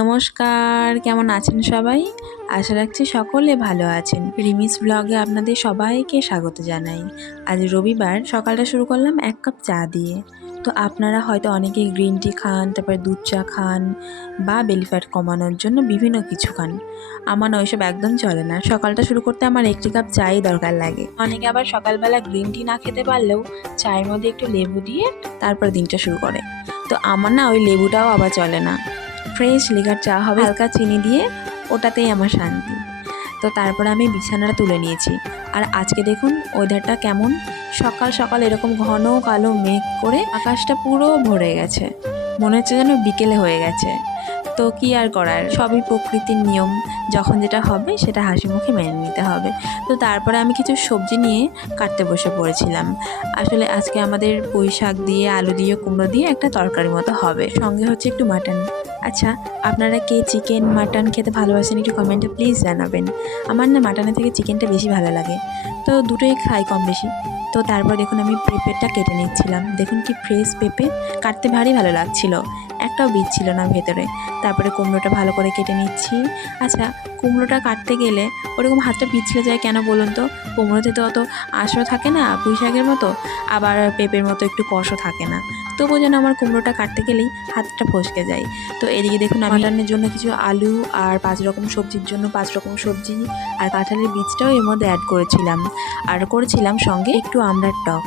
নমস্কার, কেমন আছেন সবাই? আশা রাখছি সকলে ভালো আছেন। রিমিস ব্লগে আপনাদের সবাইকে স্বাগত জানাই। আজ রবিবার, সকালটা শুরু করলাম 1 কাপ চা দিয়ে। তো আপনারা হয়তো অনেকেই গ্রিন টি খান, তারপরে দুধ চা খান বা বেলি ফ্যাট কমানোর জন্য বিভিন্ন কিছু খান। আমার না ওইসব একদম চলে না। সকালটা শুরু করতে আমার 1 কাপ চাই দরকার লাগে। অনেকে আবার সকালবেলা গ্রিন টি না খেতে পারলেও চায়ের মধ্যে একটু লেবু দিয়ে তারপর দিনটা শুরু করে। তো আমার না ওই লেবুটাও আবার চলে না। ফ্রেশ লিকার চা হবে, হালকা চিনি দিয়ে, ওটাতেই আমার শান্তি। তো তারপর আমি বিছানাটা তুলে নিয়েছি। আর আজকে দেখুন ওয়েদারটা কেমন, সকাল সকাল এরকম ঘন কালো মেঘ করে আকাশটা পুরো ভরে গেছে, মনে হচ্ছে যেন বিকেলে হয়ে গেছে। তো কি আর করার, সবই প্রকৃতির নিয়ম, যখন যেটা হবে সেটা হাসি মুখে মেনে নিতে হবে। তো তারপরে আমি কিছু সবজি নিয়ে কাটতে বসে পড়েছিলাম। আসলে আজকে আমাদের পুঁই শাক দিয়ে, আলু দিয়ে, কুমড়ো দিয়ে একটা তরকারি মতো হবে, সঙ্গে হচ্ছে একটু মাটন। আচ্ছা, আপনারা কে চিকেন মাটন খেতে ভালোবাসেন একটু কমেন্টে প্লিজ জানাবেন। আমার না মাটনের থেকে চিকেনটা বেশি ভালো লাগে, তো দুটোই খাই কম বেশি। তো তারপর দেখুন আমি পেঁপেটা কেটে নিচ্ছিলাম। দেখুন কি ফ্রেশ পেঁপে, কাটতে ভারী ভালো লাগছিল, একটাও বীজ ছিল না ভেতরে। তারপরে কুমড়োটা ভালো করে কেটে নিচ্ছি। আচ্ছা, কুমড়োটা কাটতে গেলে ওরকম হাতটা পিছলে যায় কেন বলুন তো? কুমড়োতে তো অত আঁশও থাকে না পুঁই শাকের মতো, আবার পেঁপের মতো একটু কষও থাকে না, তবুও যেন আমার কুমড়োটা কাটতে গেলেই হাতটা ফসকে যায়। তো এদিকে দেখুন আমি মাটনের জন্য কিছু আলু আর 5 রকম সবজির জন্য 5 রকম সবজি আর কাঁঠালের বীজটাও এর মধ্যে অ্যাড করেছিলাম। আর করেছিলাম সঙ্গে একটু আমড়ার টক।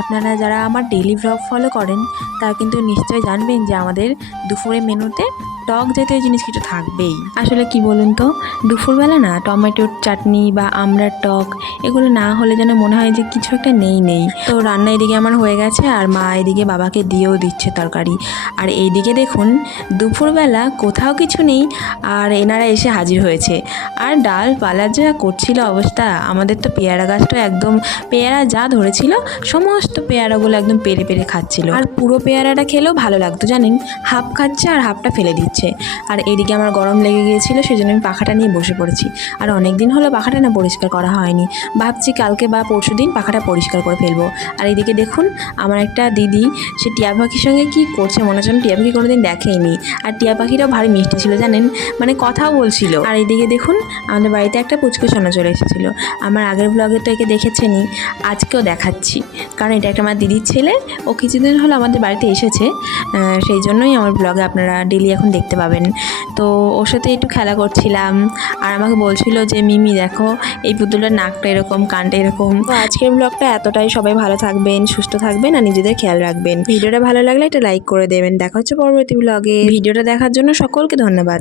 আপনারা যারা আমার ডেইলি ভ্লগ ফলো করেন তারা কিন্তু নিশ্চয়ই জানবেন যে আমাদের দুপুরে মেনুতে টক জাতীয় জিনিস কিছু থাকবেই। আসলে কি বলুন তো, দুপুরবেলা না টমেটোর চাটনি বা আমড়ার টক এগুলো না হলে যেন মনে হয় যে কিছু একটা নেই। তো রান্না এদিকে আমার হয়ে গেছে, আর মা এদিকে বাবাকে দিয়েও দিচ্ছে তরকারি। আর এইদিকে দেখুন দুপুরবেলা কোথাও কিছু নেই, আর এনারা এসে হাজির হয়েছে। আর ডাল পালা যা করছিল অবস্থা, আমাদের তো পেয়ারা গাছটা একদম, পেয়ারা যা ধরেছিল সমস্ত পেয়ারাগুলো একদম পেরে পেরে খাচ্ছিল। আর পুরো পেয়ারাটা খেলেও ভালো লাগতো জানেন, হাফ খাচ্ছে আর হাফটা ফেলে দিচ্ছে। আর এদিকে আমার গরম লেগে গিয়েছিল, সেই জন্য আমি পাখাটা নিয়ে বসে পড়েছি। আর অনেক দিন হলো পাখাটা না পরিষ্কার করা হয়নি, ভাবছি কালকে বা পরশু দিন পাখাটা পরিষ্কার করে ফেলবো। আর এদিকে দেখুন আমার একটা দিদি, সে টিয়া পাখির সঙ্গে কি করছে মনে হচ্ছে টিয়া পাখি কোনোদিন দেখেইনি। আর টিয়া পাখিটাও ভারী মিষ্টি ছিল জানেন, মানে কথাও বলছিল। আর এদিকে দেখুন আমাদের বাড়িতে একটা পুচকু সোনা চলে এসেছিল। আমার আগের ব্লগে তো একে দেখেছেনই, আজকেও দেখাচ্ছি, কারণ এটা একটা আমার দিদির ছেলে। ও কিছুদিন হলো আমাদের বাড়িতে এসেছে, সেই জন্যই আমার ব্লগে আপনারা ডেলি এখন দেখতে পাবেন। তো ওর সাথে একটু খেলা করছিলাম, আর আমাকে বলছিল যে মিমি দেখো এই পুতুলের নাকটা এরকম, কানটা এরকম। তো আজকের ব্লগটা এতটাই। সবাই ভালো থাকবেন, সুস্থ থাকবেন আর নিজেদের খেয়াল রাখবেন। ভিডিওটা ভালো লাগলে একটা লাইক করে দেবেন। দেখা হচ্ছে পরবর্তী ব্লগে। ভিডিওটা দেখার জন্য সকলকে ধন্যবাদ।